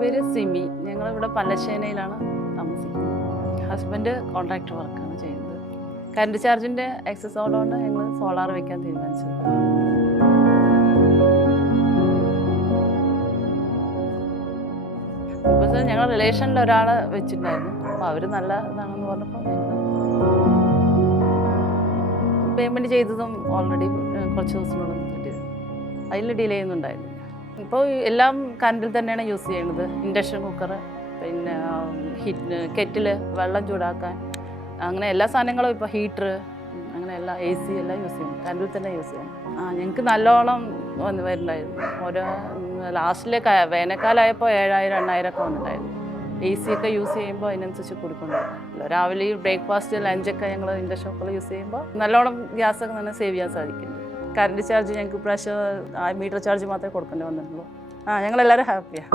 പേര് സിമി. ഞങ്ങളിവിടെ പല്ലശ്ശേനയിലാണ് താമസിക്കുന്നത്. ഹസ്ബൻഡ് കോൺട്രാക്ടർ വർക്കാണ് ചെയ്യുന്നത്. കറണ്ട് ചാർജിൻ്റെ എക്സസ് ഉള്ളതുകൊണ്ട് ഞങ്ങൾ സോളാർ വയ്ക്കാൻ തീരുമാനിച്ചത്. ഇപ്പോൾ ഞങ്ങൾ റിലേഷനിൽ ഒരാളെ വെച്ചിട്ടുണ്ടായിരുന്നു. അപ്പോൾ അവർ നല്ല ഇതാണെന്ന് പറഞ്ഞപ്പോൾ ഞങ്ങൾ പേയ്മെൻറ്റ് ചെയ്തതും ഓൾറെഡി കുറച്ച് ദിവസത്തിനുള്ളിൽ കിട്ടിയത്. അതിൽ ഡിലേ ചെയ്യുന്നുണ്ടായിരുന്നു. ഇപ്പോൾ എല്ലാം കറണ്ടിൽ തന്നെയാണ് യൂസ് ചെയ്യുന്നത്. ഇൻഡക്ഷൻ കുക്കർ, പിന്നെ കെറ്റിൽ, വെള്ളം ചൂടാക്കാൻ, അങ്ങനെ എല്ലാ സാധനങ്ങളും ഇപ്പോൾ ഹീറ്റർ, അങ്ങനെ എല്ലാം AC എല്ലാം യൂസ് ചെയ്യും. കറണ്ടിൽ തന്നെ യൂസ് ചെയ്യണം. ഞങ്ങൾക്ക് നല്ലോണം വരുന്നുണ്ടായിരുന്നു. ഓരോ ലാസ്റ്റിലെ വേനൽക്കാലമായപ്പോൾ 7000 8000 ഒക്കെ വന്നിട്ടുണ്ടായിരുന്നു. AC ഒക്കെ യൂസ് ചെയ്യുമ്പോൾ അതിനനുസരിച്ച് കൊടുക്കുന്നുണ്ട്. രാവിലെ ബ്രേക്ക്ഫാസ്റ്റ് ലഞ്ചൊക്കെ ഞങ്ങൾ ഇൻഡക്ഷൻ കുക്കർ യൂസ് ചെയ്യുമ്പോൾ നല്ലോണം ഗ്യാസൊക്കെ തന്നെ സേവ് ചെയ്യാൻ സാധിക്കുന്നുണ്ട്. കറണ്ട് ചാർജ് ഞങ്ങൾക്ക് പ്രാവശ്യം മീറ്റർ ചാർജ് മാത്രമേ കൊടുക്കേണ്ടി വന്നിട്ടുള്ളൂ. ഞങ്ങളെല്ലാവരും ഹാപ്പിയാണ്.